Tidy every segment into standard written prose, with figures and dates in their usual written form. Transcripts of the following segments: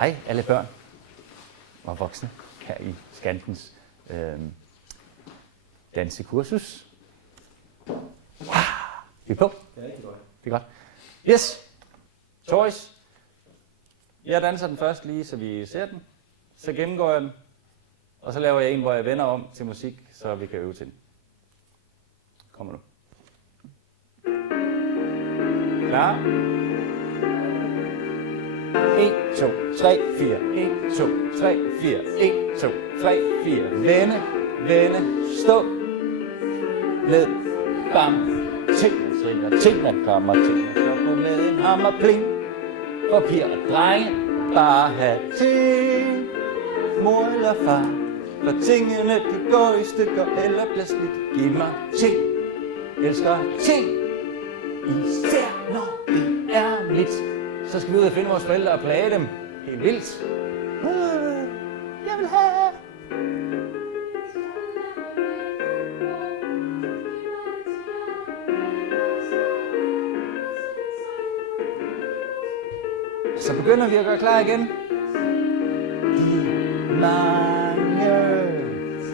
Hej alle børn og voksne her i Skantens dansekursus. Wow. Vi er på? Det er rigtig godt. Det er godt. Yes. Toys. Jeg danser den først lige, så vi ser den. Så gennemgår jeg den. Og så laver jeg en, hvor jeg vender om til musik, så vi kan øve til den. Kommer nu. Klar. 1, 2, 3, 4. 1, 2, 3, 4. 1, 2, 3, 4. Vende, vende, stå. Ned, bam. Ting man triller, ting man kommer, ting man slår på med en hammer, pling. Papir og drenge, bare have ting. Mor eller far, for tingene de går i stykker eller bliver slidt. Giv mig ting, elsker ting. Især når det er mit. Så skal vi ud og finde vores forældre og plage dem helt vildt. Jeg vil have. Så begynder vi at gøre klar igen. De mange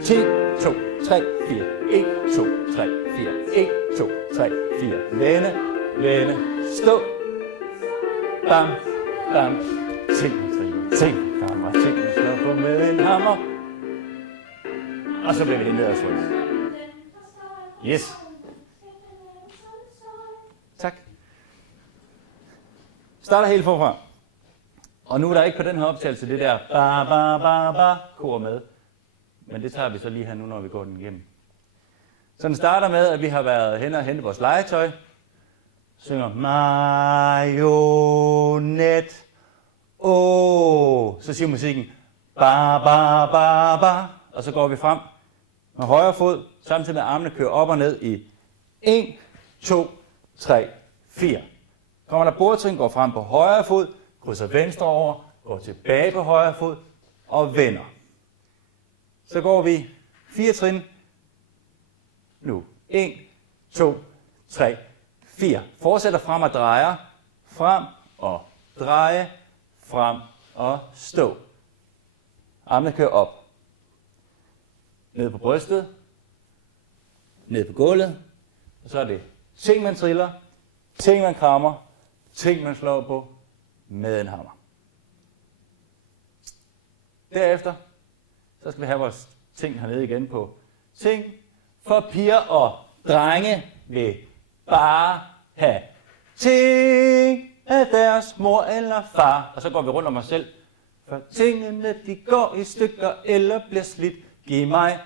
ting. 2, 3, 4. 1, 2, 3, 4. 1, 2, 3, 4. Vende, vende, stå. Bam, bam. Ting, ting, hammer, ting, slår på med en hammer. Og så bliver vi hentet af frygt. Yes. Tak. Starter helt forfra. Og nu er der ikke på den her optagelse det der ba ba ba ba kor med. Men det tager vi så lige her nu, når vi går den igennem. Så den starter med, at vi har været hen og hentet vores legetøj. Synger marionet. Så siger musikken ba ba ba ba. Og så går vi frem med højre fod, samtidig med at armene kører op og ned i 1, 2, 3, 4. Kommer der bordtrin, går frem på højre fod, krydser venstre over, går tilbage på højre fod og vender. Så går vi 4 trin. Nu 1, 2, 3, 4. Fortsætter frem og drejer. Frem og dreje. Frem og stå. Armene kører op. Ned på brystet. Ned på gulvet. Og så er det ting man triller. Ting man krammer. Ting man slår på med en hammer. Derefter så skal vi have vores ting hernede igen på ting. For piger og drenge vil bare have ting af deres mor eller far. Og så går vi rundt om os selv. For tingene de går i stykker eller bliver slidt. Giv mig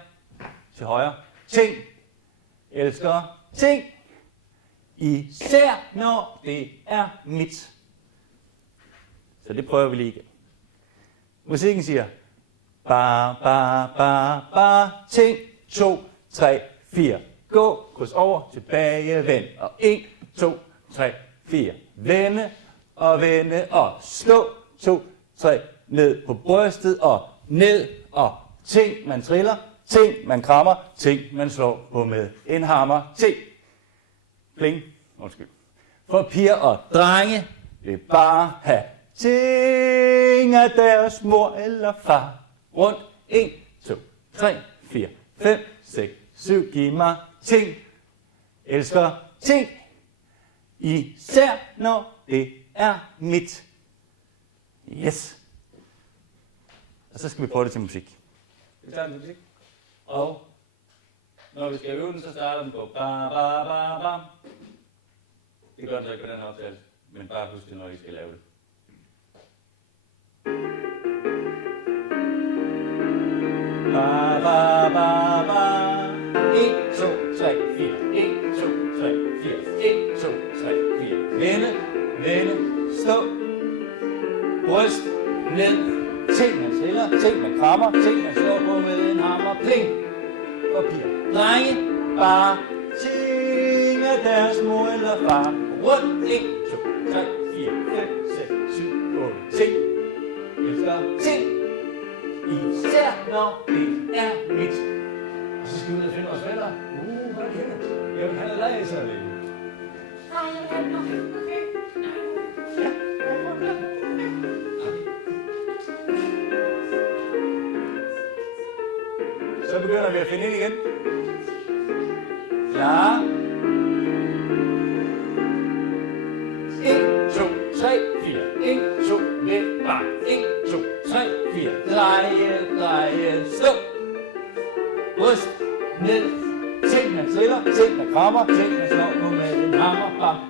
til højre ting. Elsker ting. Især når det er mit. Så det prøver vi lige igen. Musikken siger ba ba ba ba ting 2 3 4 gå kryds over tilbage vend og 1 2 3 4 vende og slå 2 3 ned på brystet og ned og ting man triller, ting man krammer, ting man slår på med en hammer, ting. Pling. Undskyld. For piger og drenge vil bare have ting af deres mor eller far. Rundt 1, 2, 3, 4, 5, 6, 7. Giv mig ting. Elsker ting. Især når det er mit. Yes. Og så skal vi prøve det til musik. Vi tager den til musik. Og når vi skal øve den, så starter den på ba ba ba ba. Det gør den så ikke på den her optagelse, men bare husk det, når I skal lave det. Ba ba ba ba. 1, 2, 3, 4. 1, 2, 3, 4. 1, 2, 3, 4. Vende, vende, stå. Bryst, ned. Ting man triller, ting man krammer, ting man slår på med en hammer. Pling. Papir. Drenge, bare ting af deres mor eller far. Rundt 1, 2, 3, 4, 5, 6, 7, 8, ting. Elsker ting. Især når det er mit. Og så skal vi ud og finde vores forældre. Hvad er det henne? Jeg vil have lege sig lidt. Nej, jeg vil have den. Okay. Ja, jeg får den. Så begynder vi at finde ind igen. Klar. 1, 2, 3, 4. 1, 2, lidt bang. 1, 2, 3, 4. Dreje, dreje, stå. Bryst, ned. Tingene triller, tingene krammer, tingene slår nu med en hammer, bam.